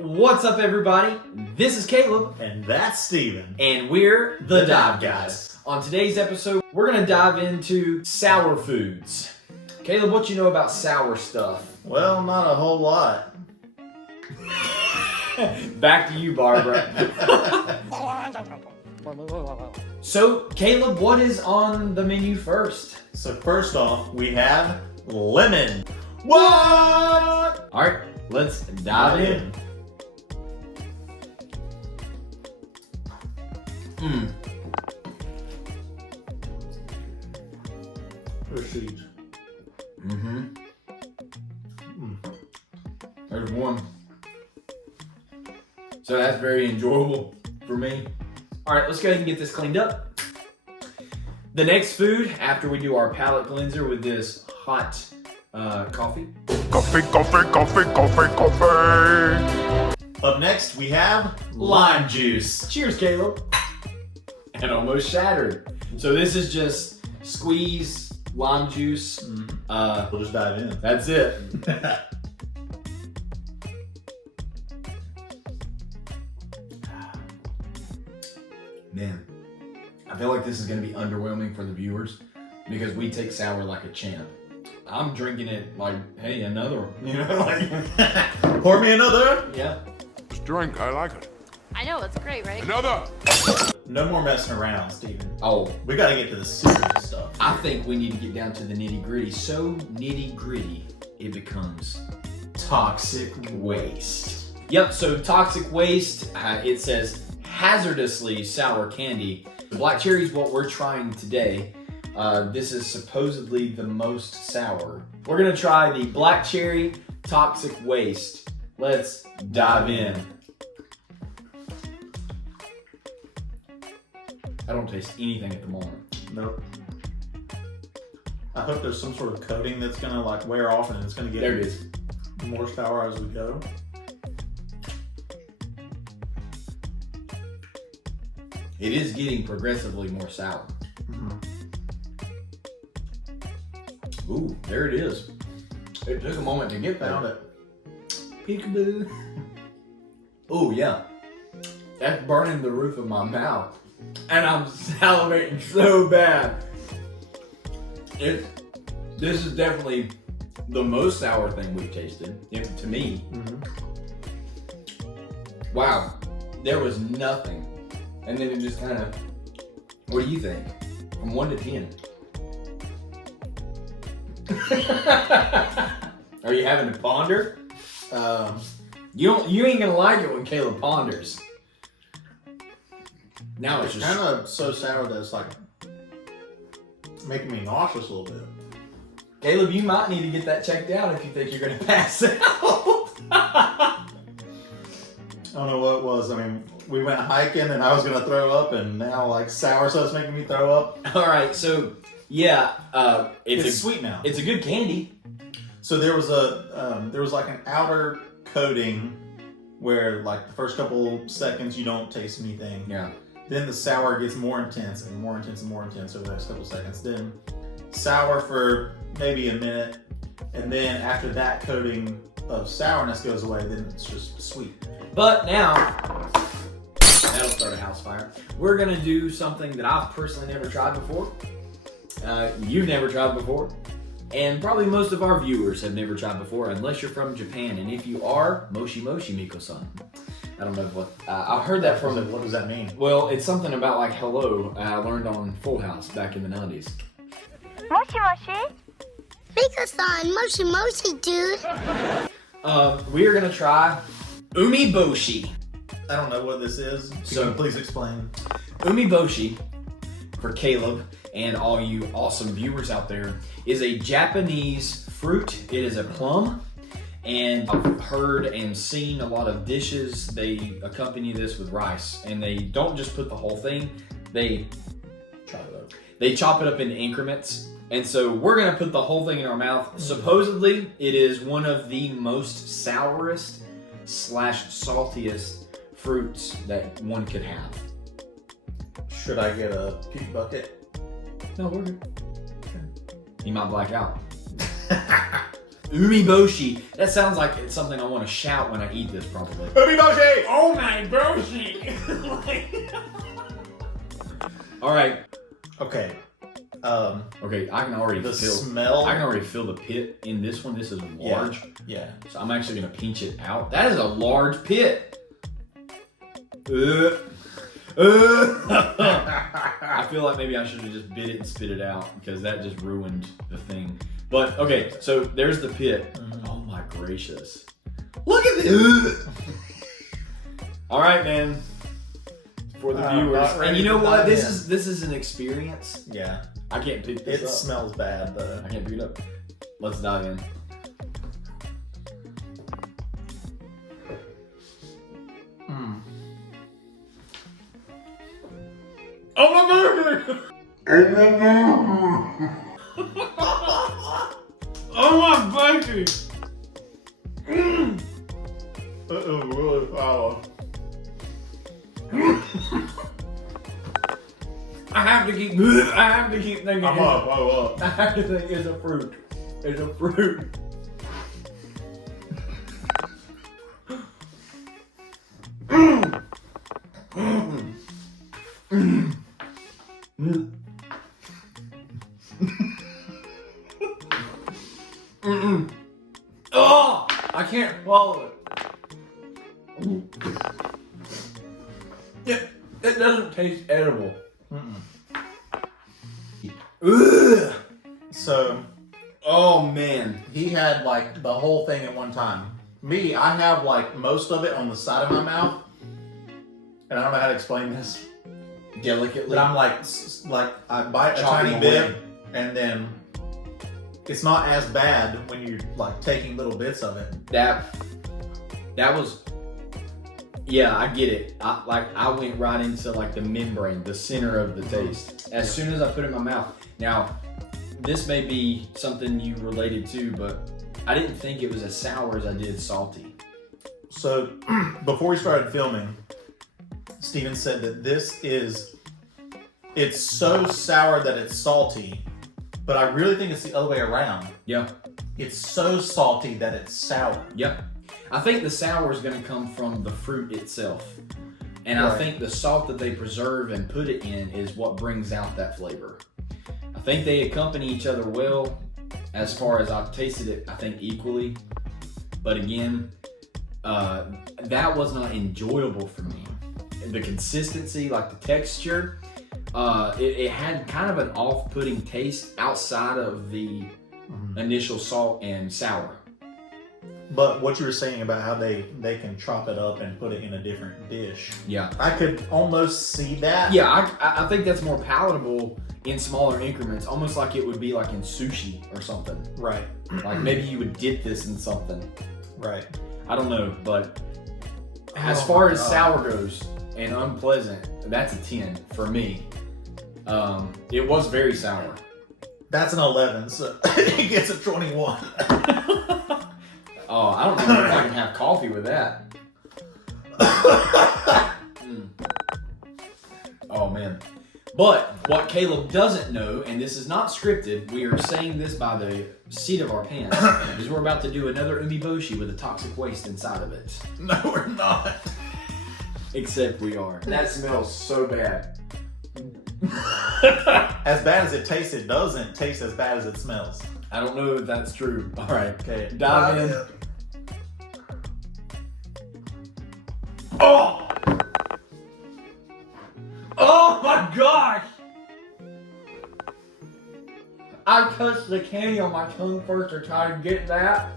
What's up, everybody? This is Caleb. And that's Steven. And we're the Dive Guys. On today's episode, we're going to dive into sour foods. Caleb, what you know about sour stuff? Well, not a whole lot. Back to you, Barbara. So, Caleb, what is on the menu first? So first off, we have lemon. What? All right, let's dive in. There's seeds. There's one. So that's very enjoyable for me. All right, let's go ahead and get this cleaned up. The next food, after we do our palate cleanser with this hot coffee. Coffee. Up next, we have lime juice. Cheers, Caleb. And almost shattered. So this is just squeeze lime juice. We'll just dive in. That's it. Man, I feel like this is going to be underwhelming for the viewers because we take sour like a champ. I'm drinking it like, hey, another one. You know, like, Pour me another. yeah. This drink, I like it. I know, it's great, right? Another! No more messing around, Steven. Oh, We gotta get to the serious stuff. I think we need to get down to the nitty gritty. So nitty gritty, it becomes toxic waste. Yep, so toxic waste, it says hazardously sour candy. Black cherry is what we're trying today. This is supposedly the most sour. We're gonna try the black cherry toxic waste. Let's dive in. I don't taste anything at the moment. Nope. I hope there's some sort of coating that's gonna like wear off and it's gonna get There it is. more sour as we go. It is getting progressively more sour. Ooh, there it is. It took a moment to get there. Found it. Peekaboo. Ooh, yeah. That's burning the roof of my mouth. And I'm salivating so bad. This is definitely the most sour thing we've tasted, to me. Wow, there was nothing. And then it just kind of, what do you think? From 1 to 10. Are you having to ponder? You ain't gonna like it when Caleb ponders. Now it's It's just kind of so sour that it's like making me nauseous a little bit. Caleb, you might need to get that checked out if you think you're gonna pass out. I don't know what it was. I mean, we went hiking and I was gonna throw up, and now like sour stuff's making me throw up. All right, so yeah, It's sweet now. It's a good candy. So there was like an outer coating where like the first couple seconds you don't taste anything. Yeah. Then the sour gets more intense and more intense and more intense over the next couple seconds. Then sour for maybe a minute, and then after that coating of sourness goes away, then it's just sweet. But now, that'll start a house fire. We're gonna do something that I've personally never tried before. You've never tried before. And probably most of our viewers have never tried before, unless you're from Japan. And if you are, Moshi Miko-san. I don't know what, I heard that from... What does that mean? Well, it's something about like hello I learned on Full House back in the 90s. Moshi Moshi? Miko-san, Moshi Moshi, dude. We are gonna try Omeboshi. I don't know what this is. So please explain. Omeboshi, for Caleb and all you awesome viewers out there, is a Japanese fruit. It is a plum. And I've heard and seen a lot of dishes, they accompany this with rice. And they don't just put the whole thing, they chop it up into increments. And so we're gonna put the whole thing in our mouth. Supposedly, it is one of the most sourest / saltiest fruits that one could have. Should I get a puke bucket? No, we're good. You might black out. Umeboshi. That sounds like it's something I want to shout when I eat this, probably. Omeboshi! Oh my boshi! All right. Okay. Okay, I can already The feel. smell. I can already feel the pit in this one. This is large. Yeah. So I'm actually gonna pinch it out. That is a large pit. I feel like maybe I should have just bit it and spit it out because that just ruined the thing. But okay, so there's the pit. Oh my gracious! Look at this. All right, man. For the viewers, and you know what? This is an experience. Yeah. I can't pick this It up. smells bad, though. I can't pick it up. Let's dive in. Oh my god! Oh my baby! That is really foul. I have to keep thinking. I'm up. I have to think it's a fruit. It's a fruit. Oh, I can't swallow it. It doesn't taste edible. Ugh. So, Oh man. he had like the whole thing at one time. Me, I have like most of it on the side of my mouth. And I don't know how to explain this. Delicately. But I'm like I bite a Chopping tiny bit, away. and then it's not as bad when you're like taking little bits of it. That was, yeah, I get it. I went right into like the membrane, the center of the taste. As soon as I put it in my mouth. Now, this may be something you related to, but I didn't think it was as sour as I did salty. So before we started filming, Steven said that it's so sour that it's salty, but I really think it's the other way around. Yeah. It's so salty that it's sour. Yep. I think the sour is going to come from the fruit itself. And I Right. think the salt that they preserve and put it in is what brings out that flavor. I think they accompany each other well. As far as I've tasted it, I think equally. But again, that was not enjoyable for me. The consistency, like the texture, it had kind of an off-putting taste outside of the initial salt and sour. But what you were saying about how they can chop it up and put it in a different dish, Yeah. I could almost see that. Yeah, I think that's more palatable in smaller increments, almost like it would be like in sushi or something. Right. Like maybe you would dip this in something. Right. I don't know, but as Oh far my as God. sour goes and unpleasant, that's a 10 for me. It was very sour. That's an 11, so it gets a 21. Oh, I don't know if I can have coffee with that. Oh man. But what Caleb doesn't know, and this is not scripted, we are saying this by the seat of our pants, is we're about to do another umeboshi with a toxic waste inside of it. No, we're not. Except we are. That smells so bad. As bad as it tastes, it doesn't taste as bad as it smells. I don't know if that's true. All right. Okay, Dive in. Oh! Oh my gosh! I touched the candy on my tongue first to try to get that.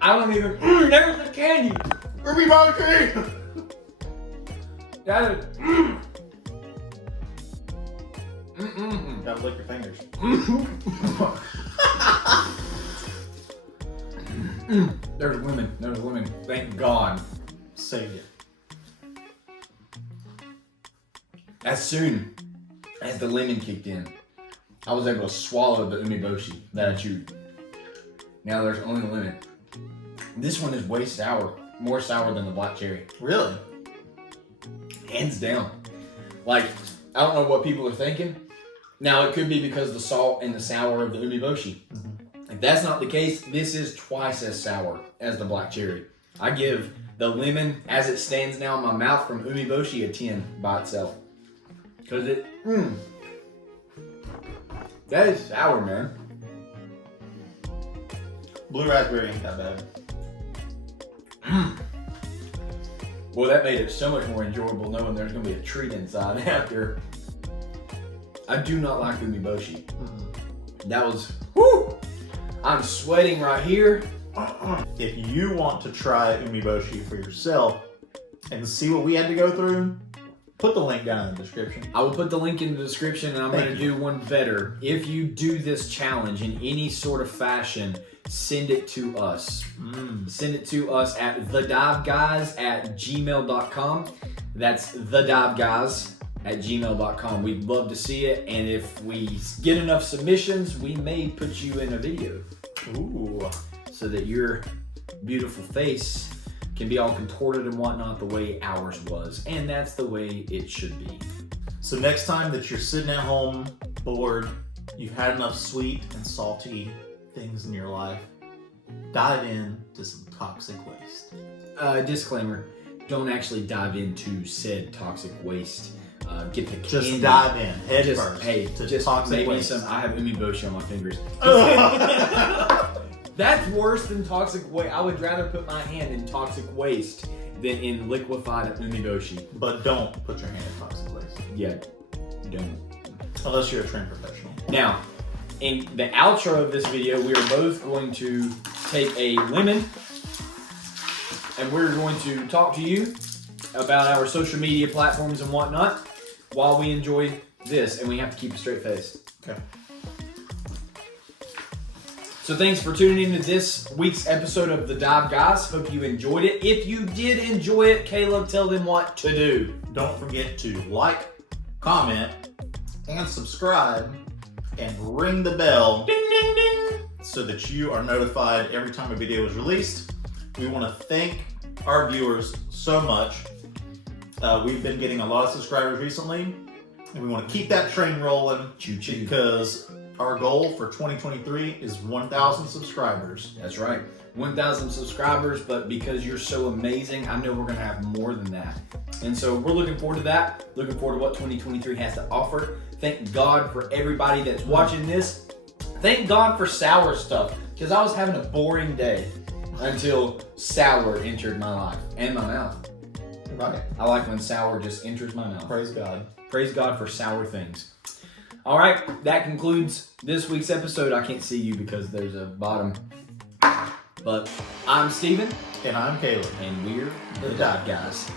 I don't even. There's the candy! Umeboshi! That is. Gotta lick your fingers. There's women. There's women. Thank God. Save you. As soon as the lemon kicked in, I was able to swallow the umeboshi that I chewed. Now there's only the lemon. This one is way sour. More sour than the black cherry. Really? Hands down. Like, I don't know what people are thinking. Now, it could be because of the salt and the sour of the umeboshi. If that's not the case, this is twice as sour as the black cherry. I give the lemon, as it stands now in my mouth from Omeboshi, a 10 by itself. Because that is sour, man. Blue raspberry ain't that bad. Boy, that made it so much more enjoyable knowing there's going to be a treat inside after. I do not like Omeboshi. That was, whoo! I'm sweating right here. If you want to try Omeboshi for yourself and see what we had to go through, put the link down in the description. I will put the link in the description, and I'm going to do one better. If you do this challenge in any sort of fashion, send it to us. Send it to us at thediveguys@gmail.com. That's thediveguys@gmail.com. We'd love to see it, and if we get enough submissions, we may put you in a video. Ooh. So that your beautiful face can be all contorted and whatnot the way ours was. And that's the way it should be. So next time that you're sitting at home, bored, you've had enough sweet and salty things in your life, dive into some toxic waste. Disclaimer, don't actually dive into said toxic waste. Get the candy. Just dive in, head first. Hey, to just toxic maybe waste. I have Omeboshi on my fingers. That's worse than toxic waste. I would rather put my hand in toxic waste than in liquefied Omeboshi. But don't put your hand in toxic waste. Yeah, don't. Unless you're a trained professional. Now, in the outro of this video, we are both going to take a lemon and we're going to talk to you about our social media platforms and whatnot while we enjoy this, and we have to keep a straight face. Okay. So thanks for tuning in to this week's episode of The Dive Guys. Hope you enjoyed it. If you did enjoy it, Caleb, tell them what to do. Don't forget to like, comment, and subscribe, and ring the bell Ding, ding, ding. so that you are notified every time a video is released. We want to thank our viewers so much. We've been getting a lot of subscribers recently, and we want to keep that train rolling. Choo-choo. Because our goal for 2023 is 1,000 subscribers. That's right. 1,000 subscribers, but because you're so amazing, I know we're going to have more than that. And so we're looking forward to that. Looking forward to what 2023 has to offer. Thank God for everybody that's watching this. Thank God for sour stuff, because I was having a boring day until sour entered my life and my mouth. Right. I like when sour just enters my mouth. Praise God. Praise God for sour things. All right, that concludes this week's episode. I can't see you because there's a bottom. But I'm Steven. And I'm Caleb. And we're the Dive Guys.